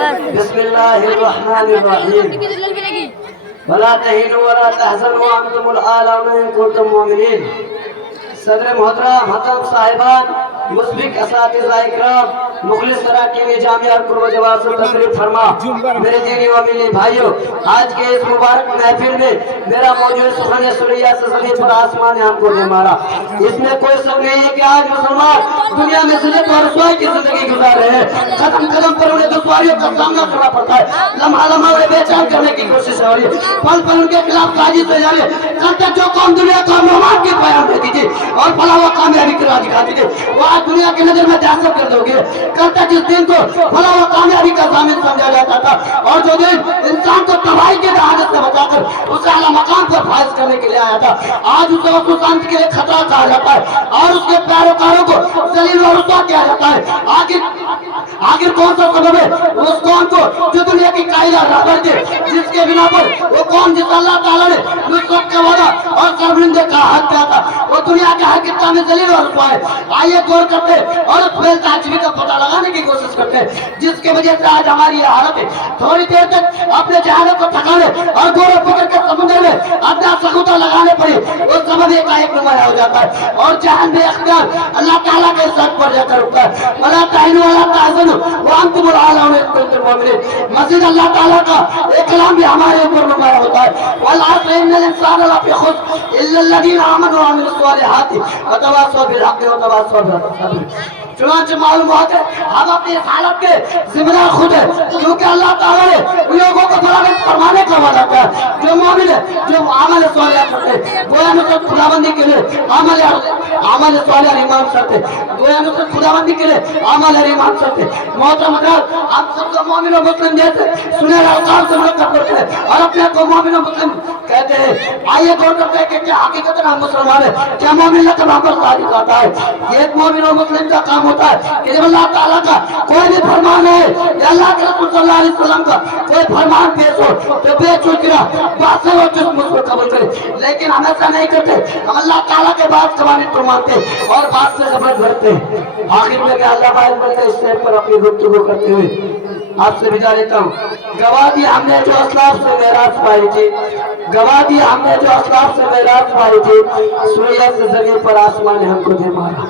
بسم اللہ الرحمن الرحیم ولا تہینوا ولا تحزنوا وانتم الاعلون ان کنتم مؤمنین۔ صدر محترم، حکم صاحبان، مسبق اساتذہ اکرام، مخلص سراکین جامعہ قرب و جوار سے تقریب فرما، میرے دینی و ملی بھائیوں، آج کے اس مبارک محفل میں میرا موجود سخن سریہ سے زمین پر آسمان ہم کو دے مارا۔ اس میں کوئی شک نہیں ہے کہ آج مسلمان دنیا میں ذلت اور رسوائی کی زندگی گزار رہے ہیں۔ قدم قدم پر انہیں دشواریوں کا سامنا کرنا پڑتا ہے، لمحہ لمحہ انہیں بے چین کرنے کی کوشش ہو رہی ہے، پل پل ان کے خلاف سازش ہو جائے۔ کل تک جو قوم دنیا کا مہمان کی پیام دیتی تھی اور بھلا وہ کامیابی کی راہ دکھاتی تھی، وہ آج دنیا کی نظر میں دہشت گرد ہو گئے۔ کل تک جس دن کو بھلا وہ کامیابی کا ضامن سمجھا جاتا تھا اور جو دن انسان کو تباہی کے دہانت سے بچا کر اسے اعلیٰ مقام پر فائز کرنے کے لیے آیا تھا، آج اسے اس انت کے لیے خطرہ کہا جاتا ہے اور اس کے پیروکاروں کو ذلیل و رسوا کیا جاتا ہے۔ آخر کون سا سبب ہے اس قوم کو جو دنیا کی قائدہ رہبر تھے، جس کے بنا پر وہ قوم جس اللہ تعالیٰ نے نصرت کا وعدہ اور سربلندے کا حق دیا تھا، وہ دنیا کے ہر خطہ میں ذلیل و رسوا ہے۔ آئیے غور کرتے اور اس فیل تعجبی کا پتہ لگانے کی کوشش کرتے ہیں جس کی وجہ سے آج ہماری یہ حالت ہے۔ تھوڑی دیر تک اپنے جہانوں کو تھکانے اور غور و فکر کے سمندر میں اپنا سکوتا لگانے پڑے، وہ سبب ایک نمایاں ہو جاتا ہے اور جہان بے اختیار اللہ تعالیٰ کے ساتھ پر جا کر رکتا ہے۔ وَلَا تَهِنُوا وَلَا تَحْزَنُوا وَأَنْتُمُ الْأَعْلَوْنَ إِن كُنتُم مُّؤْمِنِينَ۔ مزید اللہ تعالیٰ کا ایک کلام بھی ہمارے اوپر نمایاں ہوتا ہے، وَالْعَصْرِ إِنَّ الْإِنسَانَ لَفِي خُسْرٍ إِلَّا الَّذِينَ آمَنُوا وَعَمِلُوا الصَّالِحَاتِ وَتَوَاصَوْا بِالْحَقِّ وَتَوَاصَوْا بِالصَّبْرِ۔ چنانچہ معلوم ہوا کہ ہم اپنی اس حالت کے ذمہ دار خود ہیں، کیونکہ اللہ تعالیٰ نے ان لوگوں کو فلاح فرمانے کا وعدہ کیا ہے جو مومن ہے، جو عمل صالح کرتے ہیں، گویا نصرت خداوندی کے لیے عمل صالح ایمان کرتے ہیں، گویا نصرت خداوندی کے لیے عمل ایمان کرتے ہیں۔ محترم حضرات، ہم سب کو مومن و مسلم جیسے سنہرے القاب سے منعقد کرتے ہیں اور اپنے کو مومن و مسلم کہتے ہیں۔ آئیے غور کرتے ہیں کہ کیا حقیقت ہم مسلمان ہیں، کیا مومن لقب ہم پر صادق آتا ہے؟ یہ ایک مومن و مسلم کا کام ہوتا ہے کہ جب اللہ تعالیٰ کا کوئی بھی فرمان ہے یا اللہ کے رسول صلی اللہ علیہ وسلم کا کوئی فرمان پیش ہو تو بے چوکرا باسے ہو جس کو قبول کرے، لیکن ہم ایسا نہیں کرتے۔ ہم اللہ تعالیٰ کے بات قوانین پر مانتے اور بات سے غفلت کرتے ہیں۔ آخر میں کہ اللہ باعث بنتے اس شہر پر اپنی گفتگو کرتے ہوئے آپ سے بجا لیتا ہوں۔ گواہ دی ہم نے جو اسلاف سے میراث پائی تھی، گواہ دی ہم نے جو اسلاف سے میراث پائی تھی، سوریہ سے زمین پر آسمان نے ہم کو دے مارا۔